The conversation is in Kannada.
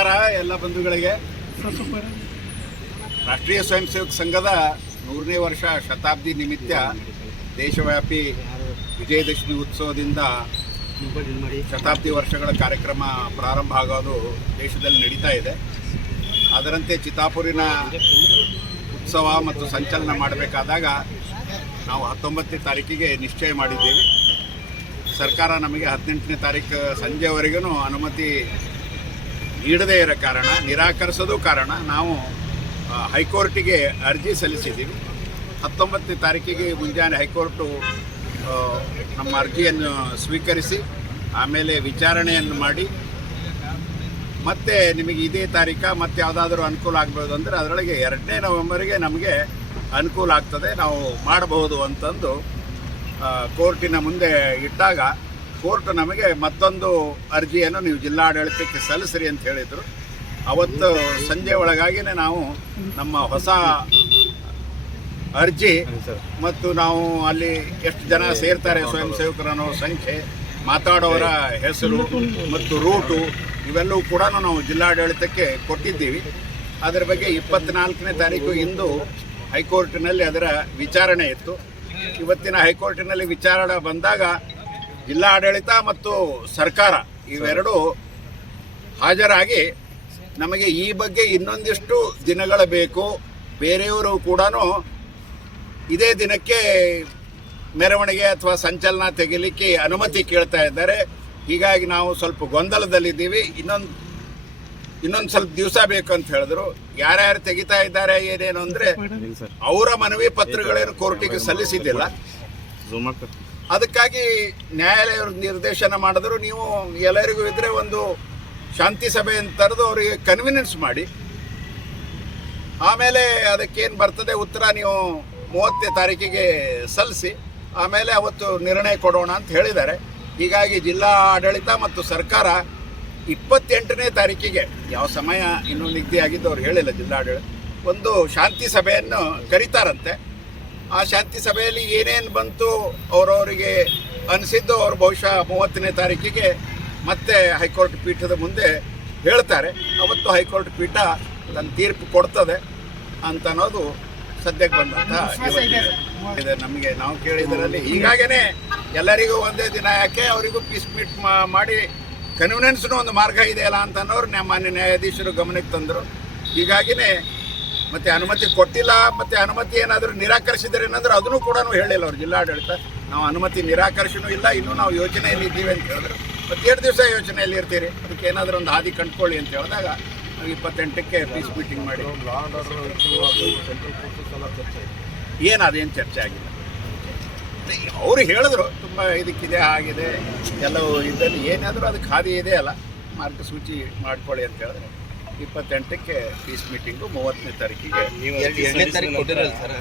ನಮಸ್ಕಾರ ಎಲ್ಲ ಬಂಧುಗಳಿಗೆ. ರಾಷ್ಟ್ರೀಯ ಸ್ವಯಂ ಸೇವಕ ಸಂಘದ 100ನೇ ವರ್ಷ ಶತಾಬ್ದಿ ನಿಮಿತ್ತ ದೇಶವ್ಯಾಪಿ ವಿಜಯದಶಮಿ ಉತ್ಸವದಿಂದ ಶತಾಬ್ದಿ ವರ್ಷಗಳ ಕಾರ್ಯಕ್ರಮ ಪ್ರಾರಂಭ ಆಗೋದು ದೇಶದಲ್ಲಿ ನಡೀತಾ ಇದೆ. ಅದರಂತೆ ಚಿತ್ತಾಪುರಿನ ಉತ್ಸವ ಮತ್ತು ಸಂಚಲನ ಮಾಡಬೇಕಾದಾಗ ನಾವು 19ನೇ ತಾರೀಕಿಗೆ ನಿಶ್ಚಯ ಮಾಡಿದ್ದೀವಿ. ಸರ್ಕಾರ ನಮಗೆ 18ನೇ ತಾರೀಕು ಸಂಜೆವರೆಗೂ ಅನುಮತಿ ನೀಡದೇ ಇರೋ ಕಾರಣ, ನಿರಾಕರಿಸೋದು ಕಾರಣ ನಾವು ಹೈಕೋರ್ಟಿಗೆ ಅರ್ಜಿ ಸಲ್ಲಿಸಿದ್ದೀವಿ. 19ನೇ ತಾರೀಕಿಗೆ ಮುಂಜಾನೆ ಹೈಕೋರ್ಟು ನಮ್ಮ ಅರ್ಜಿಯನ್ನು ಸ್ವೀಕರಿಸಿ ಆಮೇಲೆ ವಿಚಾರಣೆಯನ್ನು ಮಾಡಿ ಮತ್ತೆ ನಿಮಗೆ ಇದೇ ತಾರೀಕ ಮತ್ತೆ ಯಾವುದಾದ್ರೂ ಅನುಕೂಲ ಆಗ್ಬೋದು ಅಂದರೆ ಅದರೊಳಗೆ 2ನೇ ನವೆಂಬರ್ಗೆ ನಮಗೆ ಅನುಕೂಲ ಆಗ್ತದೆ, ನಾವು ಮಾಡಬಹುದು ಅಂತಂದು ಕೋರ್ಟಿನ ಮುಂದೆ ಇಟ್ಟಾಗ ಕೋರ್ಟ್ ನಮಗೆ ಮತ್ತೊಂದು ಅರ್ಜಿಯನ್ನು ನೀವು ಜಿಲ್ಲಾಡಳಿತಕ್ಕೆ ಸಲ್ಲಿಸ್ರಿ ಅಂತ ಹೇಳಿದರು. ಅವತ್ತು ಸಂಜೆ ಒಳಗಾಗಿಯೇ ನಾವು ನಮ್ಮ ಹೊಸ ಅರ್ಜಿ ಮತ್ತು ನಾವು ಅಲ್ಲಿ ಎಷ್ಟು ಜನ ಸೇರ್ತಾರೆ ಸ್ವಯಂ ಸೇವಕರನ್ನೋ ಸಂಖ್ಯೆ, ಮಾತಾಡೋರ ಹೆಸರು ಮತ್ತು ರೂಟು ಇವೆಲ್ಲವೂ ಕೂಡ ನಾವು ಜಿಲ್ಲಾಡಳಿತಕ್ಕೆ ಕೊಟ್ಟಿದ್ದೀವಿ. ಅದರ ಬಗ್ಗೆ 24ನೇ ತಾರೀಕು ಇಂದು ಹೈಕೋರ್ಟಿನಲ್ಲಿ ಅದರ ವಿಚಾರಣೆ ಇತ್ತು. ಇವತ್ತಿನ ಹೈಕೋರ್ಟಿನಲ್ಲಿ ವಿಚಾರಣೆ ಬಂದಾಗ ಜಿಲ್ಲಾಡಳಿತ ಮತ್ತು ಸರ್ಕಾರ ಇವೆರಡೂ ಹಾಜರಾಗಿ ನಮಗೆ ಈ ಬಗ್ಗೆ ಇನ್ನೊಂದಿಷ್ಟು ದಿನಗಳ ಬೇಕು, ಬೇರೆಯವರು ಕೂಡ ಇದೇ ದಿನಕ್ಕೆ ಮೆರವಣಿಗೆ ಅಥವಾ ಸಂಚಲನ ತೆಗಿಲಿಕ್ಕೆ ಅನುಮತಿ ಕೇಳ್ತಾ ಇದ್ದಾರೆ. ಹೀಗಾಗಿ ನಾವು ಸ್ವಲ್ಪ ಗೊಂದಲದಲ್ಲಿದ್ದೀವಿ, ಇನ್ನೊಂದು ಸ್ವಲ್ಪ ದಿವಸ ಬೇಕು ಅಂತ ಹೇಳಿದ್ರು. ಯಾರ್ಯಾರು ತೆಗಿತಾ ಇದ್ದಾರೆ ಏನೇನು ಅಂದರೆ ಅವರ ಮನವಿ ಪತ್ರಗಳೇನು ಕೋರ್ಟಿಗೆ ಸಲ್ಲಿಸಿದ್ದಿಲ್ಲ. ಅದಕ್ಕಾಗಿ ನ್ಯಾಯಾಲಯ ನಿರ್ದೇಶನ ಮಾಡಿದ್ರು, ನೀವು ಎಲ್ಲರಿಗೂ ಇದ್ರೆ ಒಂದು ಶಾಂತಿ ಸಭೆ ಅಂತ ತರೆದು ಅವರಿಗೆ ಕನ್ವಿನೆನ್ಸ್ ಮಾಡಿ ಆಮೇಲೆ ಅದಕ್ಕೇನು ಬರ್ತದೆ ಉತ್ತರ ನೀವು 30ನೇ ತಾರೀಕಿಗೆ ಸಲ್ಲಿಸಿ ಆಮೇಲೆ ಅವತ್ತು ನಿರ್ಣಯ ಕೊಡೋಣ ಅಂತ ಹೇಳಿದ್ದಾರೆ. ಹೀಗಾಗಿ ಜಿಲ್ಲಾ ಆಡಳಿತ ಮತ್ತು ಸರ್ಕಾರ 28ನೇ ತಾರೀಕಿಗೆ ಯಾವ ಸಮಯ ಇನ್ನೂ ನಿಗದಿಯಾಗಿದ್ದು ಅವ್ರು ಹೇಳಿಲ್ಲ, ಜಿಲ್ಲಾಡಳಿತ ಒಂದು ಶಾಂತಿ ಸಭೆಯನ್ನು ಕರೀತಾರಂತೆ. ಆ ಶಾಂತಿ ಸಭೆಯಲ್ಲಿ ಏನೇನು ಬಂತು ಅವರವರಿಗೆ ಅನಿಸಿದ್ದು ಅವರು ಬಹುಶಃ 30ನೇ ತಾರೀಕಿಗೆ ಮತ್ತೆ ಹೈಕೋರ್ಟ್ ಪೀಠದ ಮುಂದೆ ಹೇಳ್ತಾರೆ. ಅವತ್ತು ಹೈಕೋರ್ಟ್ ಪೀಠ ತನ್ನ ತೀರ್ಪು ಕೊಡ್ತದೆ ಅಂತ ಅನ್ನೋದು ಸದ್ಯಕ್ಕೆ ಬಂದಂಥ ಇದೆ. ನಮಗೆ ನಾವು ಕೇಳಿದರಲ್ಲಿ ಹೀಗಾಗೇ ಎಲ್ಲರಿಗೂ ಒಂದೇ ದಿನ ಯಾಕೆ, ಅವರಿಗೂ ಪೀಸ್ ಮೀಟ್ ಮಾಡಿ ಕನ್ವಿನೆನ್ಸ್ನೂ ಒಂದು ಮಾರ್ಗ ಇದೆಯಲ್ಲ ಅಂತ ಅನ್ನೋರು ಮಾನ್ಯ ನ್ಯಾಯಾಧೀಶರು ಗಮನಕ್ಕೆ ತಂದರು. ಹೀಗಾಗಿನೇ ಮತ್ತೆ ಅನುಮತಿ ಕೊಟ್ಟಿಲ್ಲ, ಮತ್ತು ಅನುಮತಿ ಏನಾದರೂ ನಿರಾಕರಿಸಿದರೆ ಏನಂದ್ರೆ ಅದನ್ನು ಕೂಡ ಹೇಳಿಲ್ಲ ಅವರು ಜಿಲ್ಲಾಡಳಿತ. ನಾವು ಅನುಮತಿ ನಿರಾಕರಿಸಿನೂ ಇಲ್ಲ, ಇನ್ನೂ ನಾವು ಯೋಚನೆಯಲ್ಲಿ ಇದ್ದೀವಿ ಅಂತ ಹೇಳಿದ್ರು. ಮತ್ತು 2 ದಿವಸ ಯೋಚನೆಯಲ್ಲಿ ಇರ್ತೀರಿ, ಅದಕ್ಕೆ ಏನಾದರೂ ಒಂದು ಹಾದಿ ಕಂಡುಕೊಳ್ಳಿ ಅಂತ ಹೇಳಿದಾಗ ನಾವು 28ಕ್ಕೆ ಪೀಸ್ ಮೀಟಿಂಗ್ ಮಾಡಿ ಏನು ಅದೇನು ಚರ್ಚೆ ಆಗಿಲ್ಲ. ಅವರು ಹೇಳಿದ್ರು ತುಂಬ ಇದಕ್ಕಿದೆ ಆಗಿದೆ ಎಲ್ಲವೂ ಇದರಲ್ಲಿ ಏನಾದರೂ ಅದಕ್ಕೆ ಹಾದಿ ಇದೆ ಅಲ್ಲ, ಮಾರ್ಗಸೂಚಿ ಮಾಡ್ಕೊಳ್ಳಿ ಅಂತ ಹೇಳಿದ್ರೆ 28ಕ್ಕೆ ಪೀಸ್ ಮೀಟಿಂಗು 30ನೇ ತಾರೀಕಿಗೆ